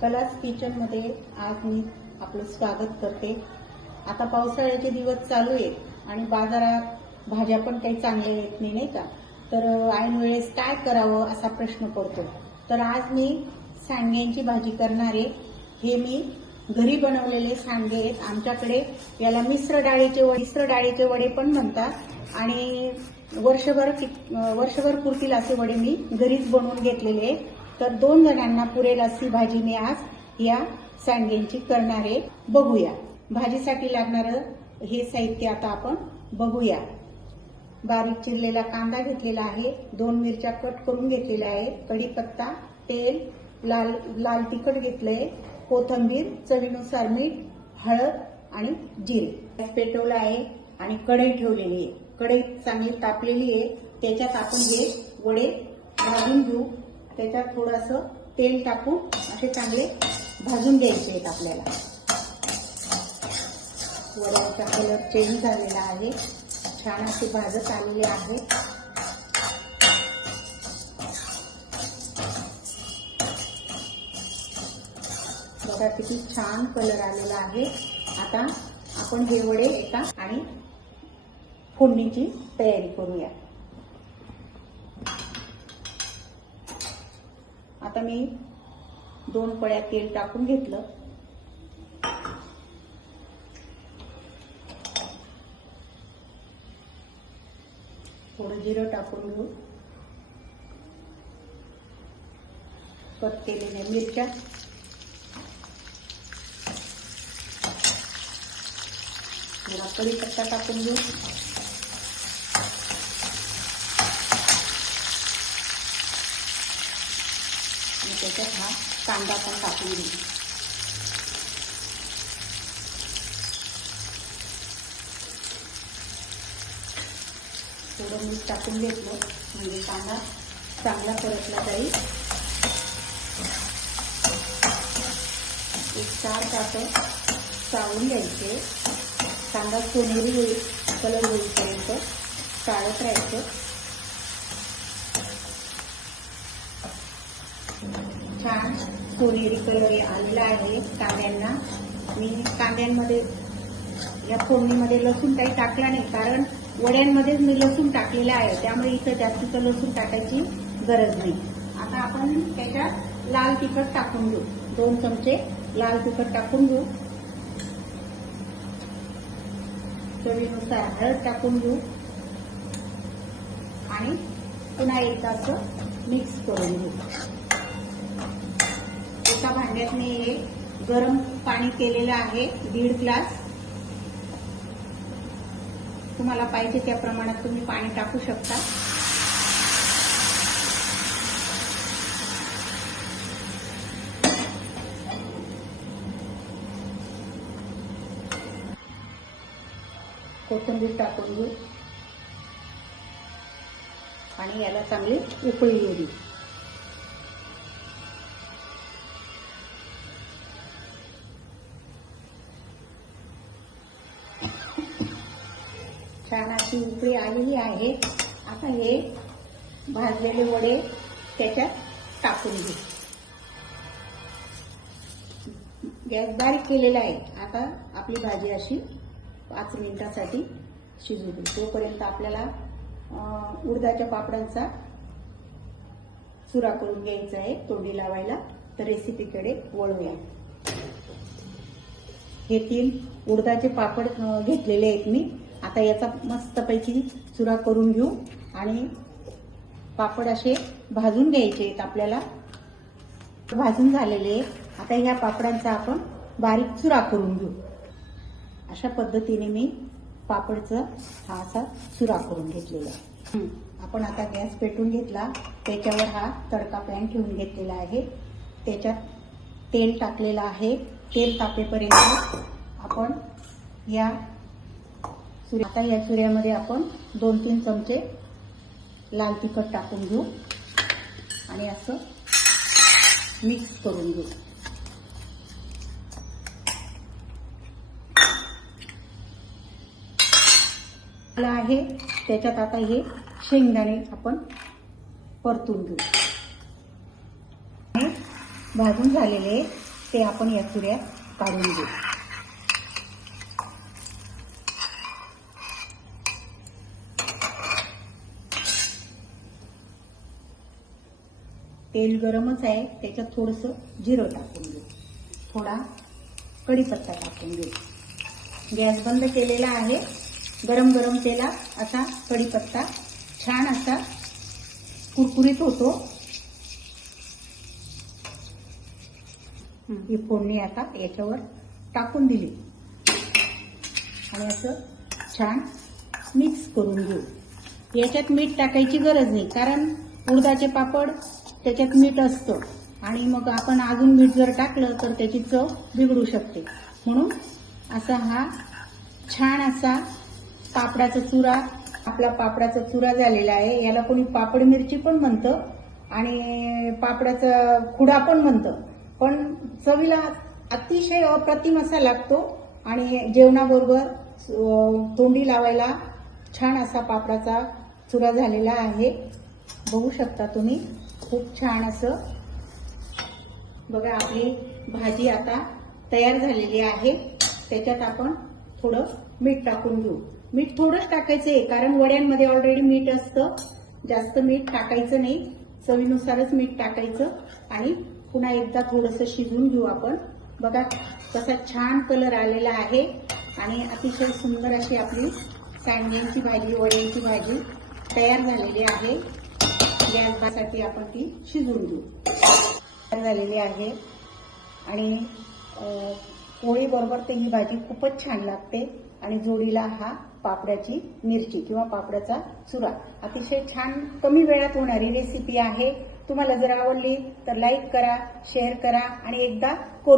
Class किचनमध्ये आज मी आपलं स्वागत करते। आता पावसाळ्याचे दिवस चालू आहेत आणि बाजारात भाज्या पण काही चांगल्या येत नाही का, तर ऐन वेळेस काय करावं असा प्रश्न पडतो। तर आज मी सांडग्यांची भाजी करणार आहे। हे मी घरी बनवलेले सांडगे आहेत। आमच्याकडे याला मिश्र डाळीचे वडे पण म्हणतात आणि वर्षभर पुरतील असे वडे मी घरीच बनवून घेतलेले आहेत। तर 2 जणांना पुरेल अशी भाजी मी आज या सांडग्यांची करणार आहे। बघूया भाजीसाठी लागणारं हे साहित्य आता आपण बघूया। बारीक चिरलेला कांदा घेतलेला आहे, 2 मिरच्या कट करून घेतलेल्या आहेत, कढीपत्ता, तेल, लाल तिखट घेतलंय, कोथिंबीर, चवीनुसार मीठ, हळद आणि जिरे। गॅस पेटवला आहे आणि कढई ठेवलेली आहे। कढई चांगली तापलेली आहे, त्याच्यात आपण हे वडे भाजून घेऊ। त्याच्यात थोडंसं तेल टाकून असे चांगले भाजून घ्यायचे आहेत आपल्याला। वड्याचा कलर चेंज झालेला आहे, छान असे भाजत आलेले आहे। बघा किती छान कलर आलेला आहे। आता आपण हे वडे एका आणि फोडणीची तयारी करूया। आता मी 2 पळ्या तेल टाकून घेतलं। थोडं जिरं टाकून घेऊ, कट केलेल्या मिरच्या, थोडा कढीपत्ता टाकून घेऊ, त्याच्यात हा कांदा पण टाकून घेऊ। थोडं मीठ टाकून घेतलं म्हणजे कांदा चांगला परतला जाईल। एक 4 कापं चाळून घ्यायचे। कांदा सोनेरी होईल, कलर होईपर्यंत चाळत राहायचं। छान सोनेरी कलर आलेला आहे कांद्यांना। मी कांद्यांमध्ये या फोडणीमध्ये लसूण काही टाकला नाही, कारण वड्यांमध्येच मी लसूण टाकलेला आहे, त्यामुळे इथं जास्तीचं लसूण टाकायची गरज नाही। आता आपण त्याच्यात लाल तिखट टाकून घेऊ, 2 चमचे लाल तिखट टाकून घेऊ, चवीनुसार हळद टाकून घेऊ आणि पुन्हा एकदा असं मिक्स करून घेऊ। एका भांड्यात मी हे गरम पाणी केलेलं आहे 1.5 ग्लास। तुम्हाला पाहिजे त्या प्रमाणात तुम्ही पाणी टाकू शकता। कोथिंबीर टाकून घेऊ आणि याला चांगली उकळी येऊ। छान अशी उकळी आलेली आहे। आता हे भाजलेले वडे त्याच्यात टाकून घेऊ। गॅस बारीक केलेला आहे। आता आपली भाजी अशी 5 मिनिटांसाठी शिजू दे। तोपर्यंत आपल्याला उडदाच्या पापडांचा चुरा करून घ्यायचा आहे तोंडी लावायला। तर रेसिपीकडे वळूया। हे 3 उडदाचे पापड घेतलेले आहेत मी। आता याचा मस्तपैकी चुरा करून घेऊ आणि पापड असे भाजून घ्यायचे आहेत आपल्याला। भाजून झालेले आता ह्या पापडांचा आपण बारीक चुरा करून घेऊ। अशा पद्धतीने मी पापडचा हा असा चुरा करून घेतलेला आहे। आपण आता गॅस पेटवून घेतला, त्याच्यावर हा तडका पॅन ठेवून घेतलेला आहे। त्याच्यात तेल टाकलेलं आहे। तेल तापेपर्यंत आपण आता या चुऱ्यामध्ये आपण 2-3 चमचे लाल तिखट टाकून घेऊ आणि असं मिक्स करून घेऊ। आहे त्याच्यात आता हे शेंगदाणे आपण परतून घेऊ। भाजून झालेले ते आपण या चुऱ्यात काढून घेऊ. तेल गरमच आहे, त्याच्यात थोडंसं जिरं टाकून घेऊ, थोडा कढीपत्ता टाकून घेऊ. गॅस बंद केलेला आहे. गरम गरम तेलात असा कढीपत्ता छान असा कुरकुरीत होतो. ही फोडणी आता याच्यावर टाकून दिली आणि असं छान मिक्स करून घेऊ. याच्यात मीठ टाकायची गरज नाही, कारण उडदाचे पापड त्याच्यात मीठ असतं आणि मग आपण अजून मीठ जर टाकलं तर त्याची चव बिघडू शकते. म्हणून असा हा छान असा पापडाचा चुरा, आपला पापडाचा चुरा झालेला आहे. याला कोणी पापड मिरची पण म्हणतं आणि पापडाचा खुडा पण म्हणतं. पण चवीला अतिशय अप्रतिम असा लागतो आणि जेवणाबरोबर तोंडी लावायला छान असा पापडाचा चुरा झालेला आहे. बघू शकता तुम्ही, खूप छान असं. बघा आपली भाजी आता तयार झालेली आहे. त्याच्यात आपण थोडं मीठ टाकून घेऊ. मीठ थोडंच टाकायचं आहे, कारण वड्यांमध्ये ऑलरेडी मीठ असतं. जास्त मीठ टाकायचं नाही, चवीनुसारच मीठ टाकायचं. आणि पुन्हा एकदा थोडंसं शिजवून घेऊ आपण. बघा कसा छान कलर आलेला आहे आणि अतिशय सुंदर अशी आपली सांडग्यांची भाजी, वड्यांची भाजी तयार झालेली आहे. गॅस भासाठी आपण ती शिजवून घेऊ. तयार झालेली आहे आणि पोळी बरोबर ते ही भाजी खूपच छान लागते. आणि जोडीला हा पापडाची मिरची किंवा पापडाचा चुरा. अतिशय छान कमी वेळात होणारी रेसिपी आहे. तुम्हाला जर आवडली तर लाईक करा, शेअर करा आणि एकदा करून